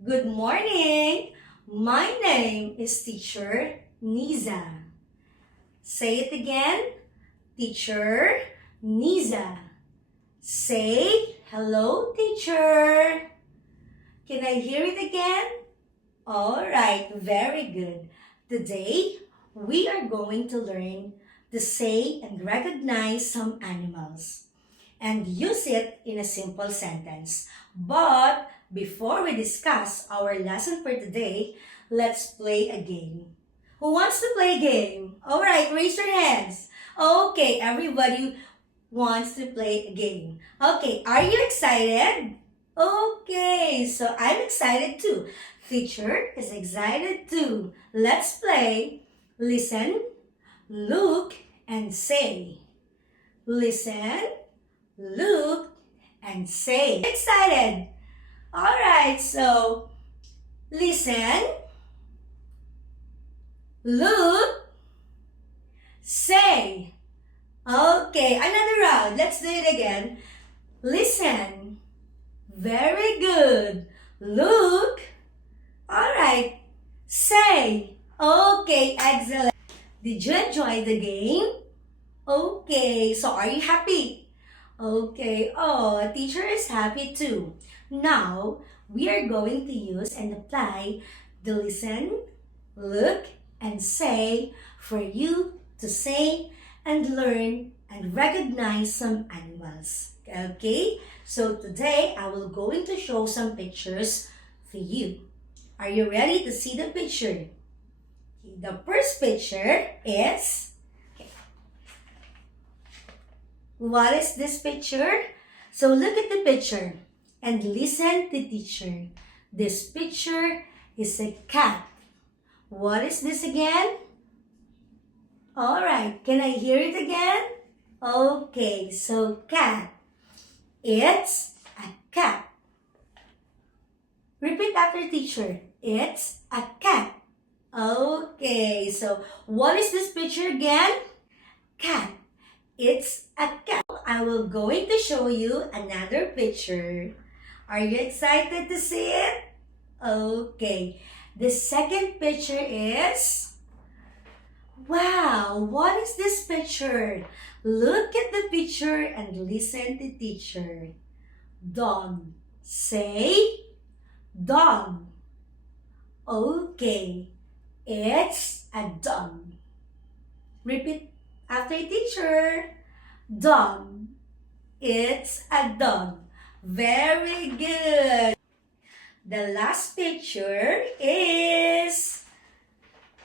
Good morning! My name is Teacher Niza. Say it again. Teacher Niza. Say, hello, teacher. Can I hear it again? Alright, very good. Today, we are going to learn to say and recognize some animals and use it in a simple sentence. But before we discuss our lesson for today, let's play a game. Who wants to play a game? Alright, raise your hands. Okay, everybody wants to play a game. Okay, are you excited? Okay, so I'm excited too. Teacher is excited too. Let's play. Listen, look, and say. Listen, look, and say. Excited! Alright, so listen, look, say. Okay, another round. Let's do it again. Listen. Very good. Look. Alright. Say. Okay, excellent. Did you enjoy the game? Okay, so are you happy? Okay, oh, teacher is happy too. Now, we are going to use and apply the listen, look, and say for you to say and learn and recognize some animals. Okay, so today I will going to show some pictures for you. Are you ready to see the picture? The first picture is, what is this picture? So look at the picture and listen to teacher. This picture is a cat. What is this again? Alright, can I hear it again? Okay, so cat. It's a cat. Repeat after teacher. It's a cat. Okay, so what is this picture again? Cat. It's a cat. I will going to show you another picture. Are you excited to see it? Okay. The second picture is, wow, what is this picture? Look at the picture and listen to teacher. Dog. Say, dog. Okay. It's a dog. Repeat after teacher. Dog. It's a dog. Very good. The last picture is,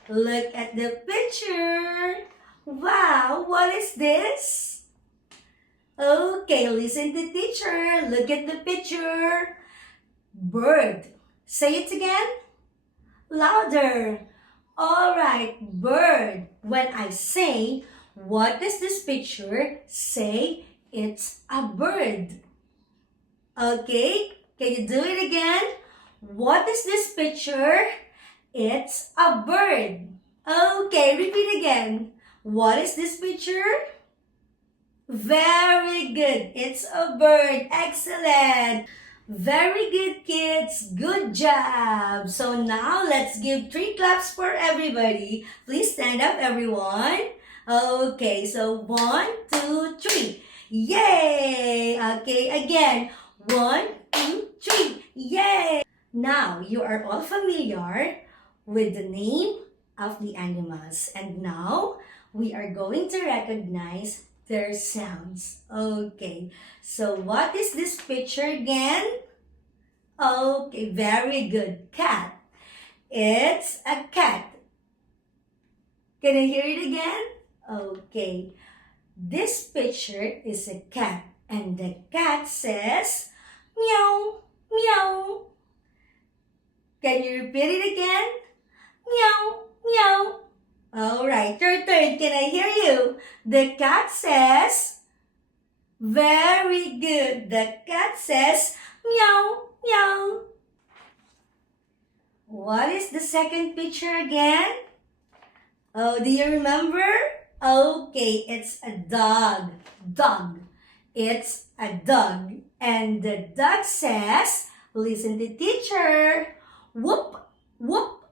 look at the picture. Wow, what is this? Okay, listen to teacher. Look at the picture. Bird. Say it again. Louder. Alright, bird. When I say, what is this picture? Say, it's a bird. Okay, can you do it again? What is this picture? It's a bird. Okay, repeat again. What is this picture? Very good. It's a bird. Excellent. Very good, kids. Good job. So now let's give 3 claps for everybody. Please stand up, everyone. Okay, so 1, 2, 3. Yay! Okay, again. 1, 2, 3. Yay! Now, you are all familiar with the name of the animals. And now, we are going to recognize their sounds. Okay, so what is this picture again? Okay, very good. Cat. It's a cat. Can I hear it again? Okay, this picture is a cat. And the cat says, meow, meow. Can you repeat it again? Meow, meow. Alright, your turn. Can I hear you? The cat says, very good. The cat says, meow, meow. What is the second picture again? Oh, do you remember? Okay, it's a dog. Dog. It's a dog. And the dog says, listen to teacher. whoop, whoop.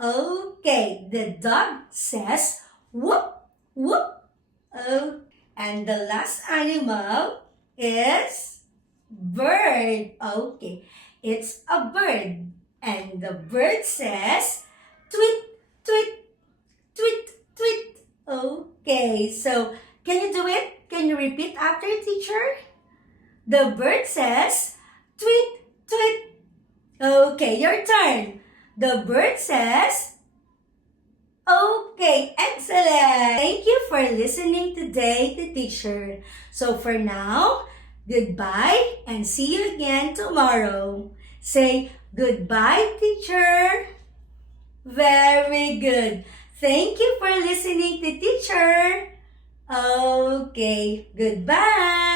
Okay, the dog says whoop, whoop. Oh, and the last animal is bird. Okay, it's a bird. And the bird says tweet, tweet, tweet, tweet. Okay, so can you do it? Can you repeat after teacher? The bird says tweet, tweet. Okay, your turn. The bird says, okay, excellent. Thank you for listening today to teacher. So for now, goodbye and see you again tomorrow. Say goodbye, teacher. Very good. Thank you for listening to teacher. Okay, goodbye.